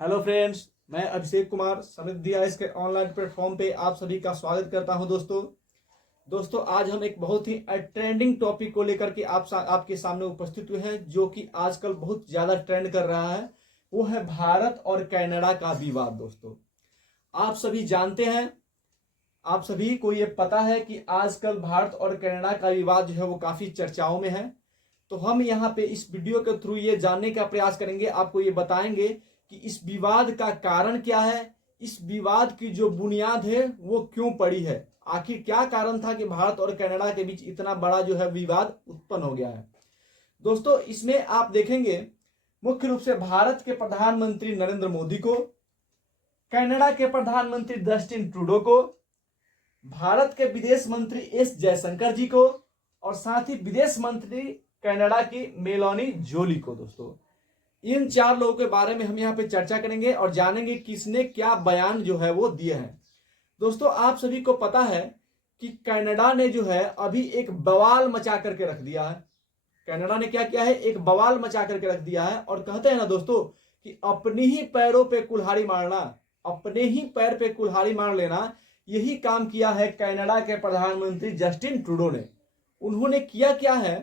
Hello friends, मैं अभिषेक कुमार समृद्धि ice के online platform पे आप सभी का स्वागत करता हूं। दोस्तों आज हम एक बहुत ही ट्रेंडिंग टॉपिक को लेकर के आपके सामने उपस्थित हुए हैं, जो कि आजकल बहुत ज़्यादा ट्रेंड कर रहा है। वो है भारत और कनाडा का विवाद। दोस्तों आप सभी जानते हैं, आप सभी को ये पता है कि आजकल भारत और कनाडा का विवाद जो है वो काफ़ी चर्चाओं में है। तो हम यहाँ पे इस वीडियो के थ्रू ये जानने का प्रयास करेंगे, आपको ये बताएंगे कि इस विवाद का कारण क्या है, इस विवाद की जो बुनियाद है वो क्यों पड़ी है, आखिर क्या कारण था कि भारत और कनाडा के बीच इतना बड़ा जो है विवाद उत्पन्न हो गया है। दोस्तों इसमें आप देखेंगे मुख्य रूप से भारत के प्रधानमंत्री नरेंद्र मोदी को, कनाडा के प्रधानमंत्री जस्टिन ट्रूडो को, भारत के विदेश मंत्री एस जयशंकर जी को और साथ ही विदेश मंत्री कनाडा की मेलानी जोली को। दोस्तों इन चार लोगों के बारे में हम यहाँ पे चर्चा करेंगे और जानेंगे किसने क्या बयान जो है वो दिए हैं। दोस्तों आप सभी को पता है कि कनाडा ने जो है अभी एक बवाल मचा करके रख दिया है। कनाडा ने क्या किया है, एक बवाल मचा करके रख दिया है और कहते हैं ना दोस्तों कि अपनी ही पैरों पे कुल्हाड़ी मारना, अपने ही पैर पे कुल्हाड़ी मार लेना, यही काम किया है कनाडा के प्रधानमंत्री जस्टिन ट्रूडो ने। उन्होंने किया क्या है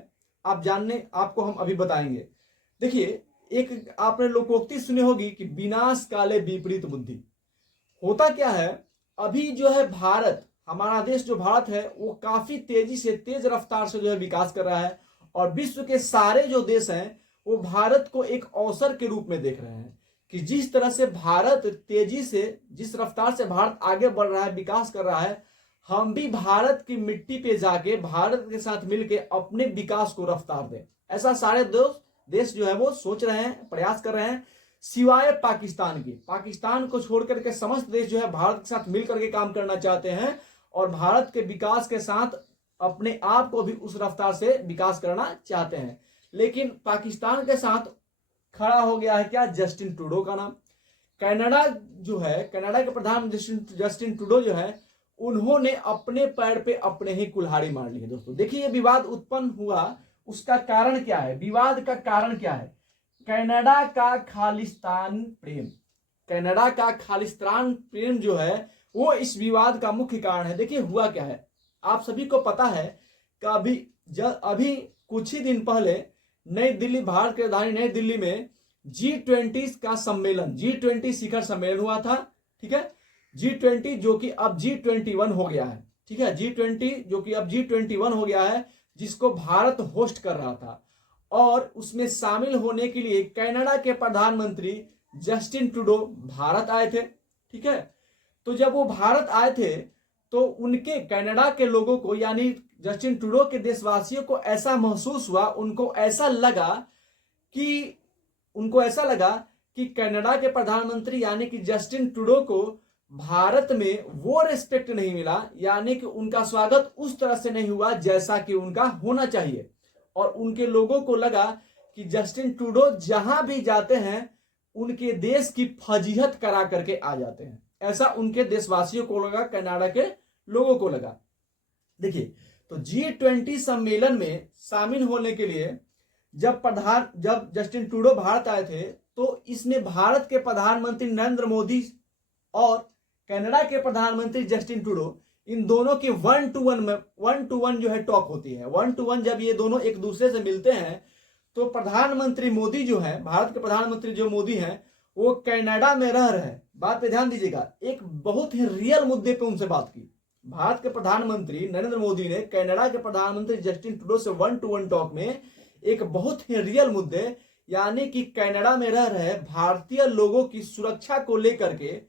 आपको हम अभी बताएंगे। देखिए, एक आपने लोकोक्ति सुनी होगी कि विनाश काले विपरीत बुद्धि। होता क्या है, अभी जो है भारत, हमारा देश जो भारत है वो काफी तेजी से, तेज रफ्तार से जो है विकास कर रहा है और विश्व के सारे जो देश हैं वो भारत को एक अवसर के रूप में देख रहे हैं कि जिस तरह से भारत तेजी से, जिस रफ्तार से भारत आगे बढ़ रहा है, विकास कर रहा है, हम भी भारत की मिट्टी पे जाके भारत के साथ मिलके अपने विकास को रफ्तार दें। ऐसा सारे देश जो है वो सोच रहे हैं, प्रयास कर रहे हैं, सिवाय पाकिस्तान की। पाकिस्तान को छोड़ करके समस्त देश जो है भारत के साथ मिलकर के काम करना चाहते हैं और भारत के विकास के साथ अपने आप को भी उस रफ्तार से विकास करना चाहते हैं। लेकिन पाकिस्तान के साथ खड़ा हो गया है क्या, जस्टिन ट्रूडो का नाम। कनाडा जो है, कनाडा के प्रधानमंत्री जस्टिन ट्रूडो जो है, उन्होंने अपने पैर पे अपने ही कुल्हाड़ी मार ली है। दोस्तों देखिए, ये विवाद उत्पन्न हुआ, उसका कारण क्या है, विवाद का कारण क्या है? कनाडा का खालिस्तान प्रेम। कनाडा का खालिस्तान प्रेम जो है वो इस विवाद का मुख्य कारण है। देखिए हुआ क्या है, आप सभी को पता है कि अभी कुछ ही दिन पहले नई दिल्ली, भारत की राजधानी नई दिल्ली में G20 का सम्मेलन, G20 शिखर सम्मेलन हुआ था। ठीक है, G20 जो कि अब G21 हो गया है। ठीक है, G20 जो कि अब G21 हो गया है, जिसको भारत होस्ट कर रहा था। और उसमें शामिल होने के लिए कनाडा के प्रधानमंत्री जस्टिन ट्रूडो भारत आए थे। ठीक है, तो जब वो भारत आए थे तो उनके, कनाडा के लोगों को, यानी जस्टिन ट्रूडो के देशवासियों को ऐसा महसूस हुआ, उनको ऐसा लगा कि कनाडा के प्रधानमंत्री यानी कि जस्टिन ट्रूडो को भारत में वो रिस्पेक्ट नहीं मिला, यानी कि उनका स्वागत उस तरह से नहीं हुआ जैसा कि उनका होना चाहिए। और उनके लोगों को लगा कि जस्टिन ट्रूडो जहां भी जाते हैं उनके देश की फजीहत करा करके आ जाते हैं। ऐसा उनके देशवासियों को लगा, कनाडा के लोगों को लगा। देखिए, तो G20 सम्मेलन में शामिल होने के लिए जब जस्टिन ट्रूडो भारत आए थे तो इसमें भारत के प्रधानमंत्री नरेंद्र मोदी और कनाडा के प्रधानमंत्री जस्टिन ट्रूडो, इन दोनों की 1-to-1 जो है टॉक होती है। 1-to-1 जब ये दोनों एक दूसरे से मिलते हैं तो प्रधानमंत्री मोदी जो है, भारत के प्रधानमंत्री जो मोदी हैं, वो कनाडा में रह रहे हैं। बात पे ध्यान दीजिएगा, एक बहुत ही रियल मुद्दे पे उनसे बात की। भारत के प्रधानमंत्री नरेंद्र मोदी ने कनाडा के प्रधानमंत्री जस्टिन ट्रूडो से 1-to-1 टॉक में एक बहुत ही रियल मुद्दे, यानी कि कनाडा में रह रहे भारतीय लोगों की सुरक्षा को लेकर के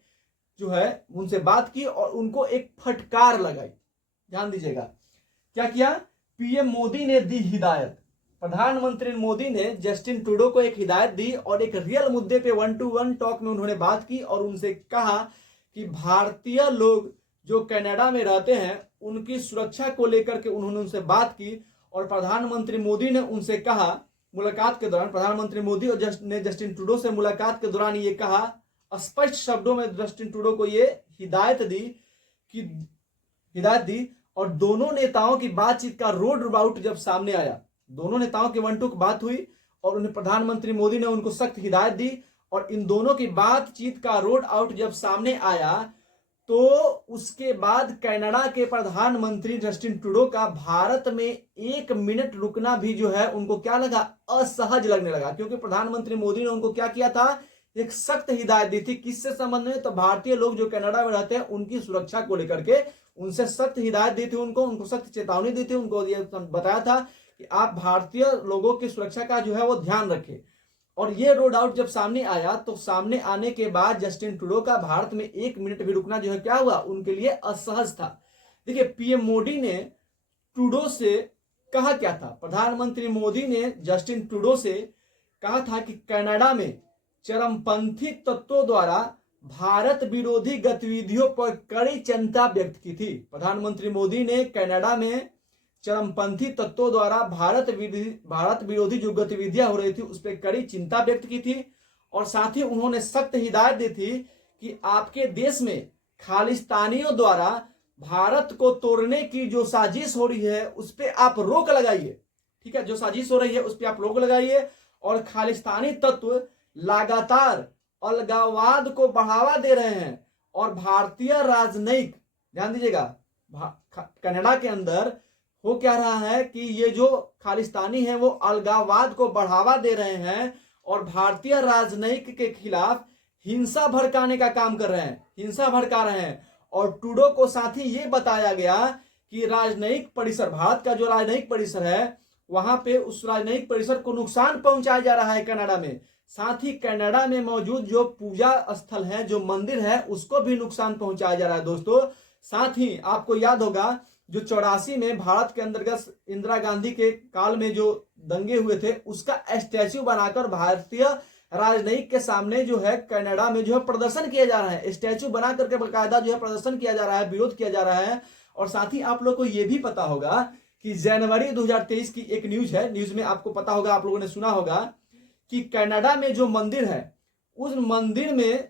जो है उनसे बात की और उनको एक फटकार लगाई। ध्यान दीजिएगा, क्या किया, पीएम मोदी ने दी हिदायत, प्रधानमंत्री मोदी ने जस्टिन ट्रूडो को एक हिदायत दी और एक रियल मुद्दे पे 1-to-1 टॉक में उन्होंने बात की और उनसे कहा कि भारतीय लोग जो कनाडा में रहते हैं उनकी सुरक्षा को लेकर के उन्होंने उनसे बात की। और प्रधानमंत्री मोदी ने उनसे कहा, मुलाकात के दौरान प्रधानमंत्री मोदी और जस्टिन ट्रूडो से मुलाकात के दौरान ये कहा, स्पष्ट शब्दों में जस्टिन ट्रूडो को ये हिदायत दी और दोनों नेताओं की बातचीत का रोड रूट जब सामने आया, दोनों नेताओं की 1-2 बात हुई और उन्हें प्रधानमंत्री मोदी ने उनको सख्त हिदायत दी और इन दोनों की बातचीत का रोड आउट जब सामने आया तो उसके बाद कनाडा के प्रधानमंत्री जस्टिन ट्रूडो का भारत में 1 मिनट रुकना भी जो है उनको क्या लगा, असहज लगने लगा। क्योंकि प्रधानमंत्री मोदी ने उनको क्या किया था, एक सख्त हिदायत दी थी। किससे संबंध में, तो भारतीय लोग जो कनाडा में रहते हैं उनकी सुरक्षा को लेकर के उनसे सख्त हिदायत दी थी, उनको सख्त चेतावनी दी थी, उनको ये बताया था कि आप भारतीय लोगों की सुरक्षा का जो है वो ध्यान रखें। और ये रोड आउट जब सामने आया तो सामने आने के बाद जस्टिन ट्रूडो का भारत में 1 मिनट भी रुकना जो है क्या हुआ, उनके लिए असहज था। देखिए पीएम मोदी ने ट्रूडो से कहा क्या था, प्रधानमंत्री मोदी ने जस्टिन ट्रूडो से कहा था कि कनाडा में चरमपंथी तत्वों द्वारा भारत विरोधी गतिविधियों पर कड़ी चिंता व्यक्त की थी। प्रधानमंत्री मोदी ने कनाडा में चरमपंथी तत्वों द्वारा भारत विरोधी जो गतिविधियां हो रही थी उस पर कड़ी चिंता व्यक्त की थी। और साथ ही उन्होंने सख्त हिदायत दी थी कि आपके देश में खालिस्तानियों द्वारा भारत को तोड़ने की जो साजिश हो रही है उस पर आप रोक लगाइए। ठीक है, जो साजिश हो रही है उस पर आप रोक लगाइए। और खालिस्तानी तत्व लगातार अलगाववाद को बढ़ावा दे रहे हैं और भारतीय राजनयिक, ध्यान दीजिएगा, कनाडा के अंदर हो क्या रहा है कि ये जो खालिस्तानी है वो अलगाववाद को बढ़ावा दे रहे हैं और भारतीय राजनयिक के खिलाफ हिंसा भड़काने का काम कर रहे हैं, हिंसा भड़का रहे हैं। और ट्रूडो को साथ ही ये बताया गया कि राजनयिक परिसर, भारत का जो राजनयिक परिसर है वहां पे उस राजनयिक परिसर को नुकसान पहुंचाया जा रहा है कनाडा में। साथ ही कनाडा में मौजूद जो पूजा स्थल है, जो मंदिर है, उसको भी नुकसान पहुंचाया जा रहा है दोस्तों। साथ ही आपको याद होगा जो 84 में भारत के अंतर्गत इंदिरा गांधी के काल में जो दंगे हुए थे उसका स्टैच्यू बनाकर भारतीय राजनयिक के सामने जो है कनाडा में जो है प्रदर्शन किया जा रहा है। स्टैच्यू बना करके बाकायदा जो है प्रदर्शन किया जा रहा है, विरोध किया जा रहा है। और साथ ही आप लोग को यह भी पता होगा कि जनवरी 2023 की एक न्यूज है, न्यूज में आपको पता होगा, आप लोगों ने सुना होगा कि कनाडा में जो मंदिर है उस मंदिर में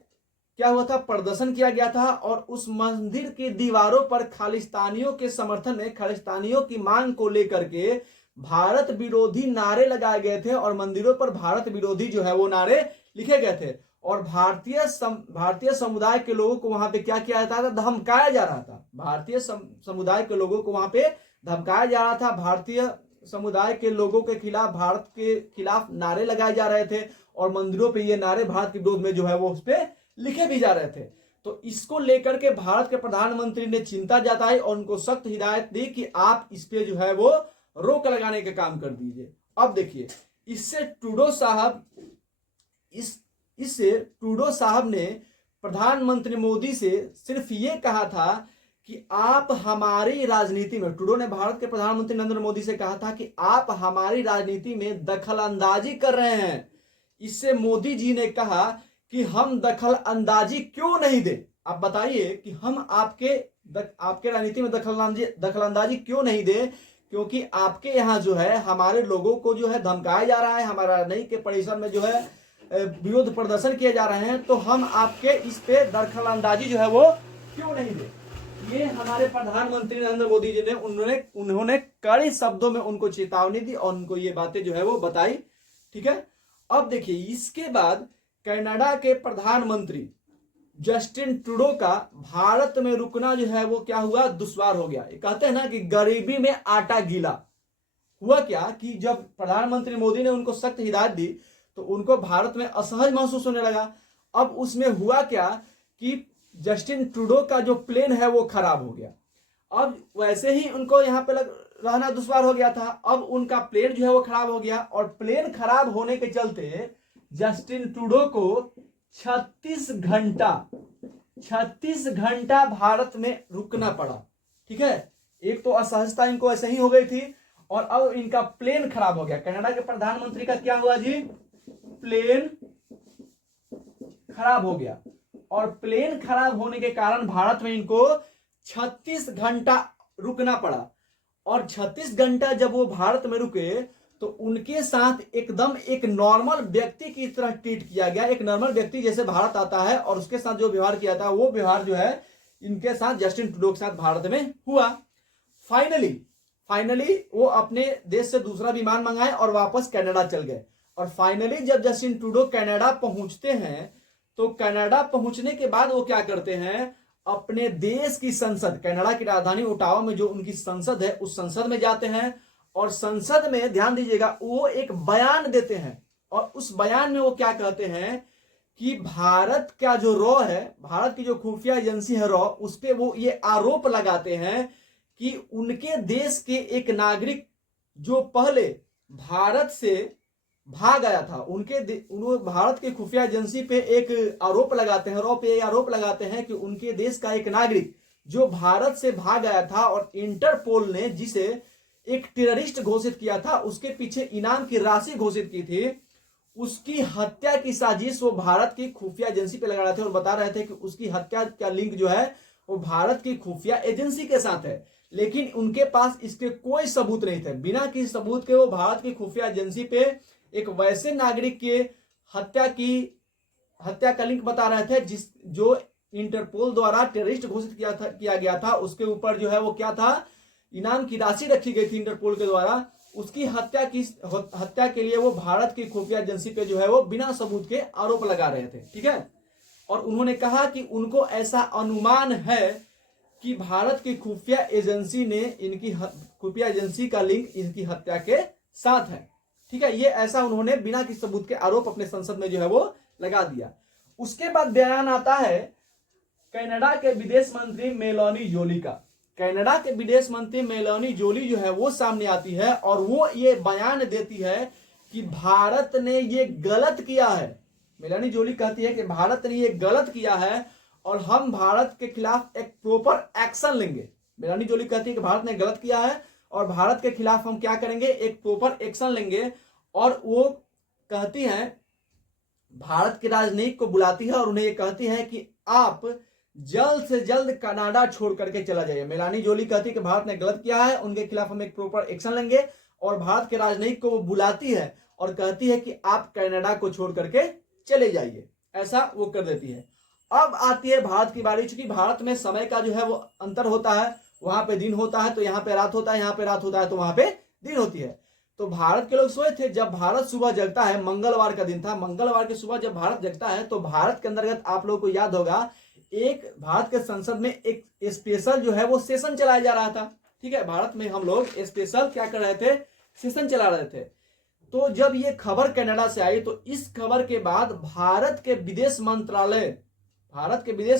क्या हुआ था, प्रदर्शन किया गया था और उस मंदिर की दीवारों पर खालिस्तानियों के समर्थन में, खालिस्तानियों की मांग को लेकर के भारत विरोधी नारे लगाए गए थे और मंदिरों पर भारत विरोधी जो है वो नारे लिखे गए थे। और भारतीय समुदाय के लोगों को वहां पे क्या किया जाता था, धमकाया जा रहा था। भारतीय समुदाय के लोगों को वहां पे धमकाया जा रहा था। भारतीय समुदाय के लोगों के खिलाफ, भारत के खिलाफ नारे लगाए जा रहे थे और मंदिरों पे ये नारे भारत के विरोध में जो है वो उस पर लिखे भी जा रहे थे। तो इसको लेकर के भारत के प्रधानमंत्री ने चिंता जताई और उनको सख्त हिदायत दी कि आप इस पे जो है वो रोक लगाने का काम कर दीजिए। अब देखिए इससे ट्रूडो साहब ने प्रधानमंत्री मोदी से सिर्फ ये कहा था कि आप हमारी राजनीति में, ट्रूडो ने भारत के प्रधानमंत्री नरेंद्र मोदी से कहा था कि आप हमारी राजनीति में दखल अंदाजी कर रहे हैं। इससे मोदी जी ने कहा कि हम दखल अंदाजी क्यों नहीं दें, आप बताइए कि हम आपके राजनीति में दखल अंदाजी क्यों नहीं दें, क्योंकि आपके यहाँ जो है हमारे लोगों को जो है धमकाया जा रहा है, हमारा राजनीति के परिसर में जो है विरोध प्रदर्शन किए जा रहे हैं, तो हम आपके इस पे दखल अंदाजी जो है वो क्यों नहीं दें। ये हमारे प्रधानमंत्री नरेंद्र मोदी जी ने उन्होंने कड़े शब्दों में उनको चेतावनी दी और उनको ये बातें जो है वो बताई। ठीक है, अब देखिए इसके बाद कनाडा के प्रधानमंत्री जस्टिन ट्रूडो का भारत में रुकना जो है वो क्या हुआ, दुश्वार हो गया। कहते हैं ना कि गरीबी में आटा गीला। हुआ क्या कि जब प्रधानमंत्री मोदी ने उनको सख्त हिदायत दी तो उनको भारत में असहज महसूस होने लगा। अब उसमें हुआ क्या कि जस्टिन ट्रूडो का जो प्लेन है वो खराब हो गया। अब वैसे ही उनको यहाँ पे रहना दुश्वार हो गया था। अब उनका प्लेन जो है वो खराब हो गया और प्लेन खराब होने के चलते जस्टिन ट्रूडो को 36 घंटा भारत में रुकना पड़ा। ठीक है, एक तो असहजता इनको ऐसे ही हो गई थी और अब इनका प्लेन खराब हो गया। कनाडा के प्रधानमंत्री का क्या हुआ जी, प्लेन खराब हो गया और प्लेन खराब होने के कारण भारत में इनको 36 घंटा रुकना पड़ा। और 36 घंटा जब वो भारत में रुके तो उनके साथ एकदम एक नॉर्मल व्यक्ति की तरह ट्रीट किया गया। एक नॉर्मल व्यक्ति जैसे भारत आता है और उसके साथ जो व्यवहार किया था वो व्यवहार जो है इनके साथ जस्टिन ट्रूडो के साथ भारत में हुआ। फाइनली वो अपने देश से दूसरा विमान मंगाए और वापस कनाडा चल गए। और फाइनली जब जस्टिन ट्रूडो कनाडा पहुंचते हैं तो कनाडा पहुंचने के बाद वो क्या करते हैं, अपने देश की संसद, कनाडा की राजधानी ओटावा में जो उनकी संसद है उस संसद में जाते हैं और संसद में ध्यान दीजिएगा वो एक बयान देते हैं और उस बयान में वो क्या कहते हैं कि भारत का जो रॉ है, भारत की जो खुफिया एजेंसी है रॉ, उस पर वो ये आरोप लगाते हैं कि उनके देश के एक नागरिक जो पहले भारत से भाग आया था, उन्होंने भारत की खुफिया एजेंसी पे एक आरोप लगाते हैं, रॉ पे आरोप लगाते हैं कि उनके देश का एक नागरिक जो भारत से भाग आया था और इंटरपोल ने जिसे एक टेररिस्ट घोषित किया था, उसके पीछे इनाम की राशि घोषित की थी, उसकी हत्या की साजिश वो भारत की खुफिया एजेंसी पे लगा रहे थे और बता रहे थे कि उसकी हत्या का लिंक जो है वो भारत की खुफिया एजेंसी के साथ है। लेकिन उनके पास इसके कोई सबूत नहीं थे, बिना किसी सबूत के वो भारत की खुफिया एजेंसी पे एक वैसे नागरिक के हत्या का लिंक बता रहे थे जो इंटरपोल द्वारा टेररिस्ट घोषित किया गया था, उसके ऊपर जो है वो क्या था, इनाम की राशि रखी गई थी इंटरपोल के द्वारा, उसकी हत्या के लिए वो भारत की खुफिया एजेंसी पे जो है वो बिना सबूत के आरोप लगा रहे थे। ठीक है, और उन्होंने कहा कि उनको ऐसा अनुमान है कि भारत की खुफिया एजेंसी ने इनकी खुफिया एजेंसी का लिंक इनकी हत्या के साथ है। ठीक है, ये ऐसा उन्होंने बिना किसी सबूत के आरोप अपने संसद में जो है वो लगा दिया। उसके बाद बयान आता है कनाडा के विदेश मंत्री मेलानी जोली का। कनाडा के विदेश मंत्री मेलानी जोली जो है वो सामने आती है और वो ये बयान देती है कि भारत ने ये गलत किया है। मेलानी जोली कहती है कि भारत ने ये गलत किया है और हम भारत के खिलाफ एक प्रॉपर एक्शन लेंगे। मेलानी जोली कहती है कि भारत ने गलत किया है और भारत के खिलाफ हम क्या करेंगे, एक प्रॉपर एक्शन लेंगे। और वो कहती हैं, भारत के राजनयिक को बुलाती है और उन्हें ये कहती है कि आप जल्द से जल्द कनाडा छोड़ करके चला जाइए। मेलानी जोली कहती है कि भारत ने गलत किया है, उनके खिलाफ हम एक प्रॉपर एक्शन लेंगे और भारत के राजनयिक को वो बुलाती है और कहती है कि आप कनाडा को छोड़ करके चले जाइए, ऐसा वो कर देती है। अब आती है भारत की बारी। चूंकि भारत में समय का जो है वो अंतर होता है, वहां पे दिन होता है तो यहाँ पे रात होता है, यहाँ पे रात होता है तो वहां पे दिन होती है। तो भारत के लोग सोए थे, जब भारत सुबह जगता है, मंगलवार का दिन था, मंगलवार की सुबह जब भारत जगता है तो भारत के अंतर्गत आप लोगों को याद होगा एक भारत के संसद में एक स्पेशल जो है वो सेशन चलाया जा रहा था। ठीक है, भारत में हम लोग स्पेशल क्या कर रहे थे, सेशन चला रहे थे। तो जब ये खबर कनाडा से आई तो इस खबर के बाद भारत के विदेश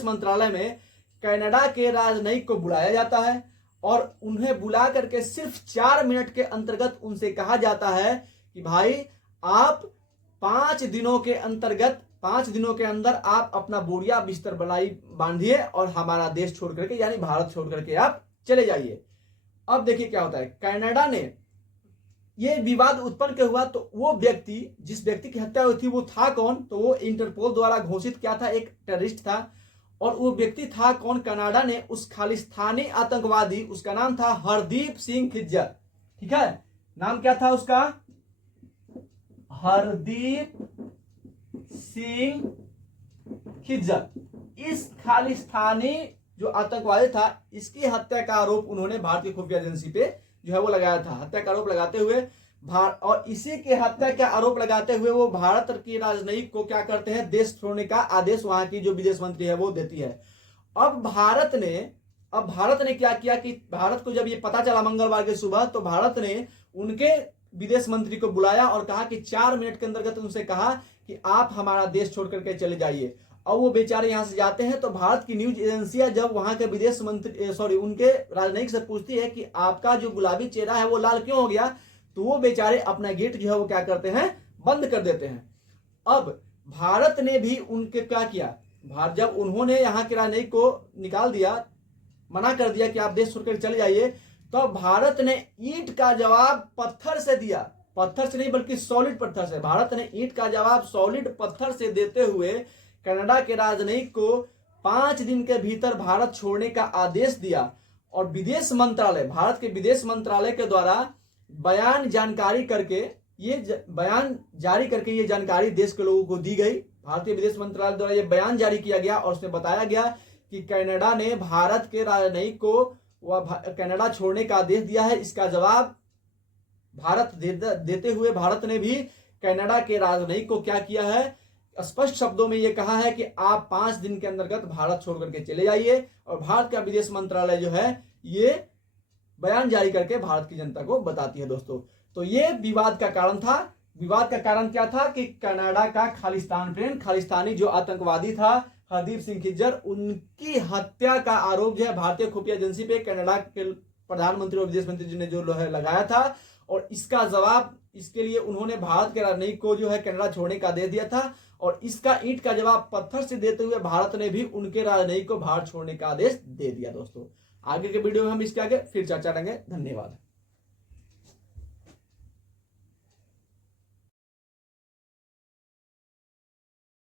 मंत्रालय में कनाडा के राजनयिक को बुलाया जाता है और उन्हें बुला करके सिर्फ 4 मिनट के अंतर्गत उनसे कहा जाता है कि भाई आप 5 दिनों के अंदर आप अपना बोरिया बिस्तर बांधिए और हमारा देश छोड़ करके यानी भारत छोड़ करके आप चले जाइए। अब देखिए क्या होता है, कनाडा ने ये विवाद उत्पन्न क्यों हुआ, तो वो व्यक्ति जिस व्यक्ति की हत्या हुई थी वो था कौन, तो वो इंटरपोल द्वारा घोषित किया था, एक टेररिस्ट था। और वो व्यक्ति था कौन, कनाडा ने उस खालिस्तानी आतंकवादी, उसका नाम था हरदीप सिंह खिज्जर। ठीक है, नाम क्या था उसका, हरदीप सिंह खिज्जर। इस खालिस्तानी जो आतंकवादी था इसकी हत्या का आरोप उन्होंने भारतीय खुफिया एजेंसी पे जो है वो लगाया था। हत्या का आरोप लगाते हुए और इसी के हत्या का आरोप लगाते हुए वो भारत की राजनयिक को क्या करते हैं, देश छोड़ने का आदेश वहां की जो विदेश मंत्री है वो देती है। अब भारत ने क्या किया कि भारत को जब ये पता चला मंगलवार की सुबह, तो भारत ने उनके विदेश मंत्री को बुलाया और कहा कि 4 मिनट के अंतर्गत उनसे कहा कि आप हमारा देश छोड़ करके चले जाइए। और वो बेचारे यहां से जाते हैं तो भारत की न्यूज एजेंसियां जब वहां के विदेश मंत्री उनके राजनयिक से पूछती है कि आपका जो गुलाबी चेहरा है वो लाल क्यों हो गया, तो वो बेचारे अपना गेट जो है वो क्या करते हैं, बंद कर देते हैं। अब भारत ने भी उनके क्या किया, जब उन्होंने यहाँ के राजनयिक को निकाल दिया, मना कर दिया कि आप देश छोड़कर चले जाइए, तो भारत ने ईंट का जवाब पत्थर से दिया। पत्थर से नहीं बल्कि सॉलिड पत्थर से। भारत ने ईंट का जवाब सॉलिड पत्थर से देते हुए कनाडा के राजनयिक को 5 दिन के भीतर भारत छोड़ने का आदेश दिया। और विदेश मंत्रालय, भारत के विदेश मंत्रालय के द्वारा बयान जारी करके ये जानकारी देश के लोगों को दी गई। भारतीय विदेश मंत्रालय द्वारा ये बयान जारी किया गया और उसमें बताया गया कि कनाडा ने भारत के राजनयिक को कनाडा छोड़ने का आदेश दिया है। इसका जवाब भारत देते हुए भारत ने भी कनाडा के राजनयिक को क्या किया है, स्पष्ट शब्दों में यह कहा है कि आप 5 दिन के अंतर्गत भारत छोड़ करके चले जाइए। और भारत का विदेश मंत्रालय जो है ये बयान जारी करके भारत की जनता को बताती है दोस्तों। तो ये विवाद का कारण था। विवाद का कारण क्या था कि कनाडा का खालिस्तान फ्रेंड, खालिस्तानी जो आतंकवादी था हरदीप सिंह खिज्जर, उनकी हत्या का आरोप जो है भारतीय खुफिया एजेंसी पे कनाडा के प्रधानमंत्री और विदेश मंत्री जी ने जो है लगाया था। और इसका जवाब, इसके लिए उन्होंने भारत के राजनयिक को जो है कनाडा छोड़ने का आदेश दिया था। और इसका ईंट का जवाब पत्थर से देते हुए भारत ने भी उनके राजनयिक को भारत छोड़ने का आदेश दे दिया दोस्तों। आगे के वीडियो में हम इसके आगे फिर चर्चा करेंगे। धन्यवाद।